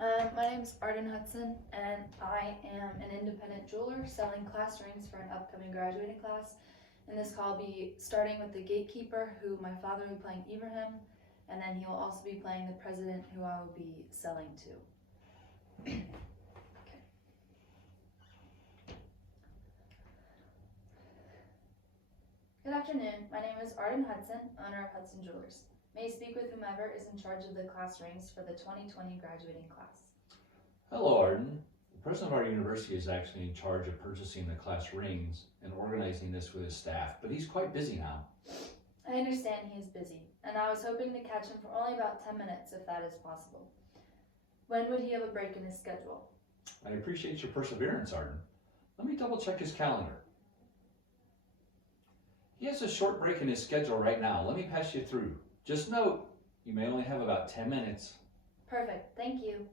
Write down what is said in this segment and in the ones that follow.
My name is Arden Hudson, and I am an independent jeweler selling class rings for an upcoming graduating class. In this call, I'll be starting with the gatekeeper, who my father will be playing Ibrahim, and then he will also be playing the president, who I will be selling to. Okay. Good afternoon. My name is Arden Hudson, owner of Hudson Jewelers. May I speak with whomever is in charge of the class rings for the 2020 graduating class? Hello, Arden. The president of our university is actually in charge of purchasing the class rings and organizing this with his staff, but he's quite busy now. I understand he is busy, and I was hoping to catch him for only about 10 minutes if that is possible. When would he have a break in his schedule? I appreciate your perseverance, Arden. Let me double check his calendar. He has a short break in his schedule right now. Let me pass you through. Just note, you may only have about 10 minutes. Perfect, thank you.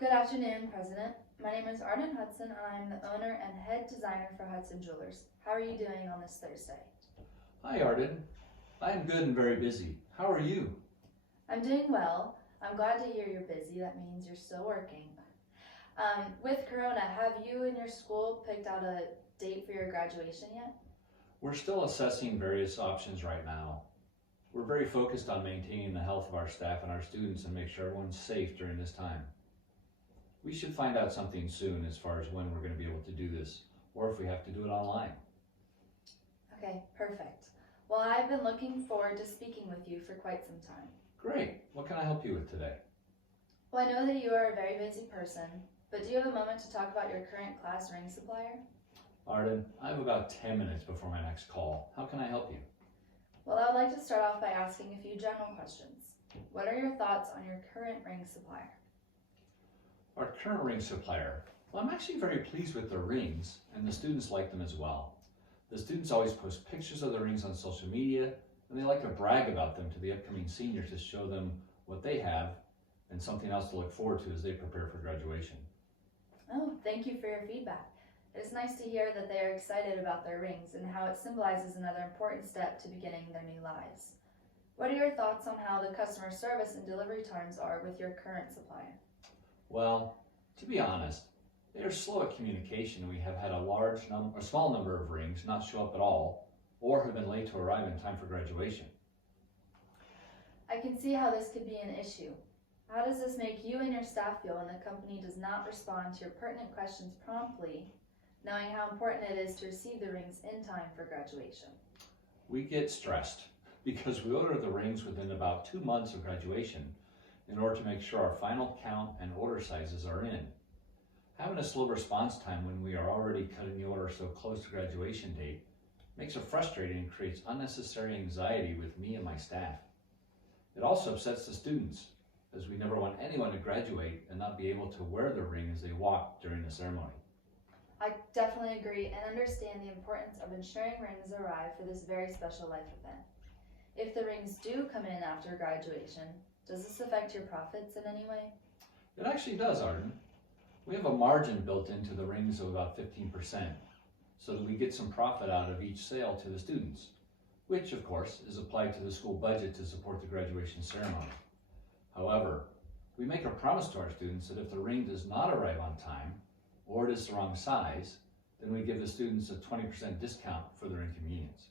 Good afternoon, President. My name is Arden Hudson, and I am the owner and head designer for Hudson Jewelers. How are you doing on this Thursday? Hi, Arden. I am good and very busy. How are you? I'm doing well. I'm glad to hear you're busy. That means you're still working. With Corona, have you and your school picked out a date for your graduation yet? We're still assessing various options right now. We're very focused on maintaining the health of our staff and our students and make sure everyone's safe during this time. We should find out something soon as far as when we're going to be able to do this, or if we have to do it online. Okay, perfect. Well, I've been looking forward to speaking with you for quite some time. Great. What can I help you with today? Well, I know that you are a very busy person, but do you have a moment to talk about your current class ring supplier? Arden, I have about 10 minutes before my next call. How can I help you? Well, I would like to start off by asking a few general questions. What are your thoughts on your current ring supplier? Our current ring supplier. Well, I'm actually very pleased with the rings, and the students like them as well. The students always post pictures of the rings on social media, and they like to brag about them to the upcoming seniors to show them what they have and something else to look forward to as they prepare for graduation. Oh, thank you for your feedback. It is nice to hear that they are excited about their rings and how it symbolizes another important step to beginning their new lives. What are your thoughts on how the customer service and delivery times are with your current supplier? Well, to be honest, they are slow at communication. We have had a small number of rings not show up at all or have been late to arrive in time for graduation. I can see how this could be an issue. How does this make you and your staff feel when the company does not respond to your pertinent questions promptly, knowing how important it is to receive the rings in time for graduation? We get stressed because we order the rings within about 2 months of graduation in order to make sure our final count and order sizes are in. Having a slow response time when we are already cutting the order so close to graduation date makes it frustrating and creates unnecessary anxiety with me and my staff. It also upsets the students, as we never want anyone to graduate and not be able to wear the ring as they walk during the ceremony. I definitely agree and understand the importance of ensuring rings arrive for this very special life event. If the rings do come in after graduation, does this affect your profits in any way? It actually does, Arden. We have a margin built into the rings of about 15%, so that we get some profit out of each sale to the students, which of course is applied to the school budget to support the graduation ceremony. However, we make a promise to our students that if the ring does not arrive on time, or it is the wrong size, then we give the students a 20% discount for their inconvenience.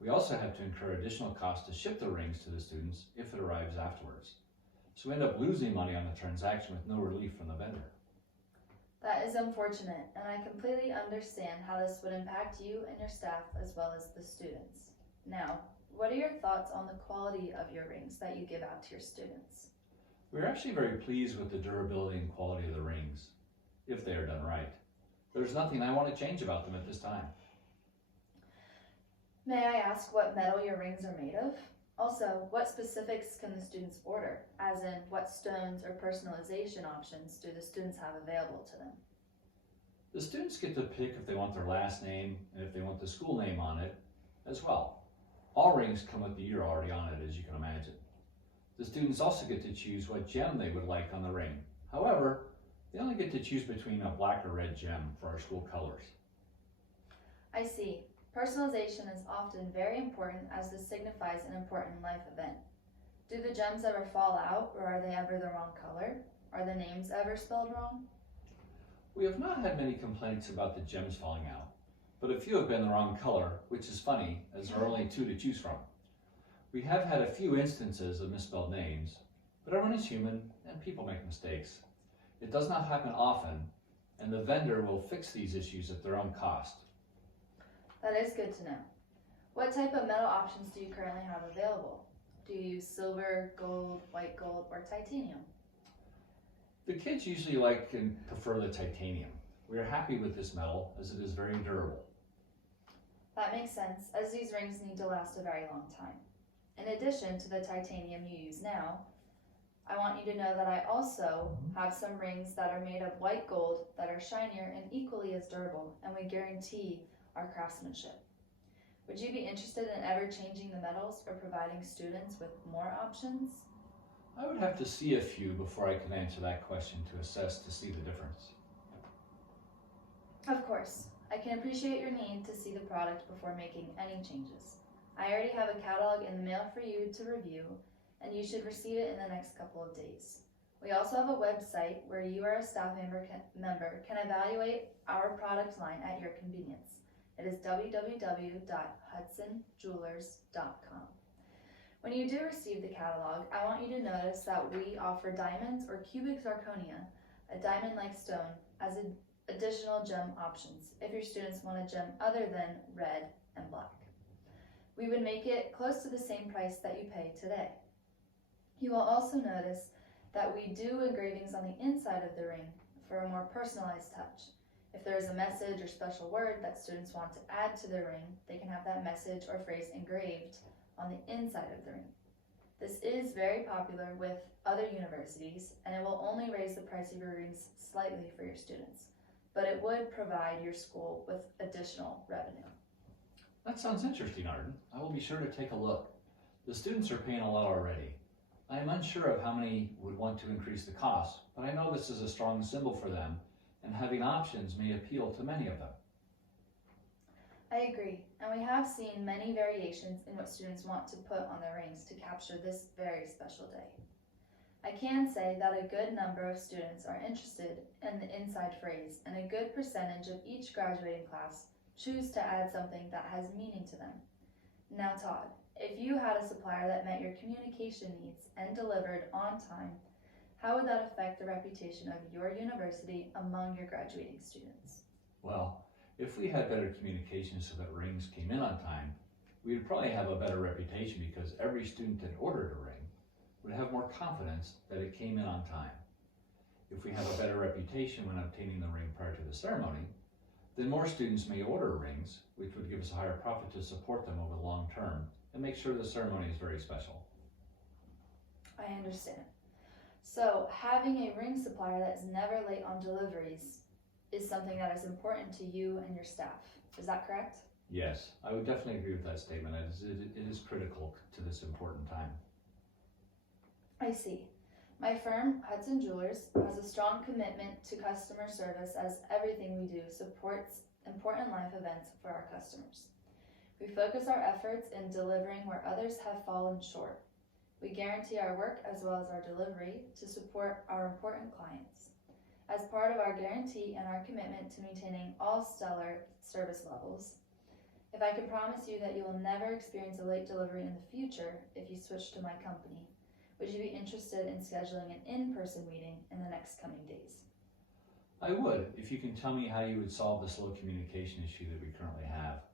We also have to incur additional costs to ship the rings to the students if it arrives afterwards. So we end up losing money on the transaction with no relief from the vendor. That is unfortunate, and I completely understand how this would impact you and your staff as well as the students. Now, what are your thoughts on the quality of your rings that you give out to your students? We're actually very pleased with the durability and quality of the rings, if they are done right. There's nothing I want to change about them at this time. May I ask what metal your rings are made of? Also, what specifics can the students order, as in what stones or personalization options do the students have available to them? The students get to pick if they want their last name and if they want the school name on it as well. All rings come with the year already on it, as you can imagine. The students also get to choose what gem they would like on the ring. However, they only get to choose between a black or red gem for our school colors. I see. Personalization is often very important as this signifies an important life event. Do the gems ever fall out, or are they ever the wrong color? Are the names ever spelled wrong? We have not had many complaints about the gems falling out, but a few have been the wrong color, which is funny, as there are only 2 to choose from. We have had a few instances of misspelled names, but everyone is human and people make mistakes. It does not happen often, and the vendor will fix these issues at their own cost. That is good to know. What type of metal options do you currently have available? Do you use silver, gold, white gold, or titanium? The kids usually like and prefer the titanium. We are happy with this metal as it is very durable. That makes sense, as these rings need to last a very long time. In addition to the titanium you use now, I want you to know that I also have some rings that are made of white gold that are shinier and equally as durable, and we guarantee our craftsmanship. Would you be interested in ever changing the metals or providing students with more options? I would have to see a few before I could answer that question to assess to see the difference. Of course, I can appreciate your need to see the product before making any changes. I already have a catalog in the mail for you to review, and you should receive it in the next couple of days. We also have a website where you or a staff member can evaluate our product line at your convenience. It is www.hudsonjewelers.com. When you do receive the catalog, I want you to notice that we offer diamonds or cubic zirconia, a diamond-like stone, as additional gem options if your students want a gem other than red and black. We would make it close to the same price that you pay today. You will also notice that we do engravings on the inside of the ring for a more personalized touch. If there is a message or special word that students want to add to their ring, they can have that message or phrase engraved on the inside of the ring. This is very popular with other universities, and it will only raise the price of your rings slightly for your students, but it would provide your school with additional revenue. That sounds interesting, Arden. I will be sure to take a look. The students are paying a lot already. I am unsure of how many would want to increase the cost, but I know this is a strong symbol for them, and having options may appeal to many of them. I agree, and we have seen many variations in what students want to put on their rings to capture this very special day. I can say that a good number of students are interested in the inside phrase, and a good percentage of each graduating class choose to add something that has meaning to them. Now, Todd, if you had a supplier that met your communication needs and delivered on time, how would that affect the reputation of your university among your graduating students? Well, if we had better communication so that rings came in on time, we would probably have a better reputation because every student that ordered a ring would have more confidence that it came in on time. If we have a better reputation when obtaining the ring prior to the ceremony, then more students may order rings, which would give us a higher profit to support them over the long term and make sure the ceremony is very special. I understand. So having a ring supplier that is never late on deliveries is something that is important to you and your staff. Is that correct? Yes, I would definitely agree with that statement. It is critical to this important time. I see. My firm, Hudson Jewelers, has a strong commitment to customer service as everything we do supports important life events for our customers. We focus our efforts in delivering where others have fallen short. We guarantee our work as well as our delivery to support our important clients. As part of our guarantee and our commitment to maintaining all stellar service levels, if I could promise you that you will never experience a late delivery in the future if you switch to my company, would you be interested in scheduling an in-person meeting in the next coming days? I would, if you can tell me how you would solve the slow communication issue that we currently have.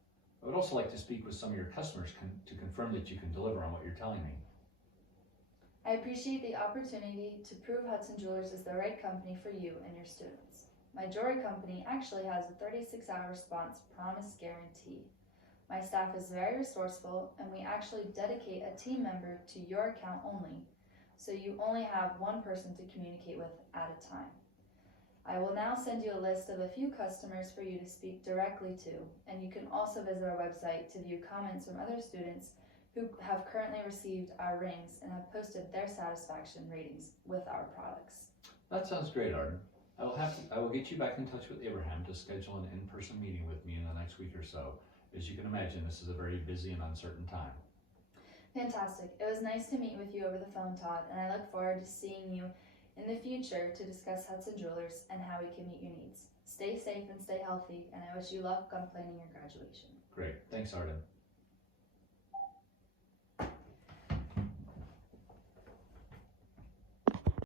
I would also like to speak with some of your customers to confirm that you can deliver on what you're telling me. I appreciate the opportunity to prove Hudson Jewelers is the right company for you and your students. My jewelry company actually has a 36-hour response promise guarantee. My staff is very resourceful, and we actually dedicate a team member to your account only, so you only have one person to communicate with at a time. I will now send you a list of a few customers for you to speak directly to, and you can also visit our website to view comments from other students who have currently received our rings and have posted their satisfaction ratings with our products. That sounds great, Arden. I will get you back in touch with Abraham to schedule an in-person meeting with me in the next week or so. As you can imagine, this is a very busy and uncertain time. Fantastic. It was nice to meet with you over the phone, Todd, and I look forward to seeing you in the future to discuss Hudson Jewelers and how we can meet your needs. Stay safe and stay healthy, and I wish you luck on planning your graduation. Great, thanks Arden.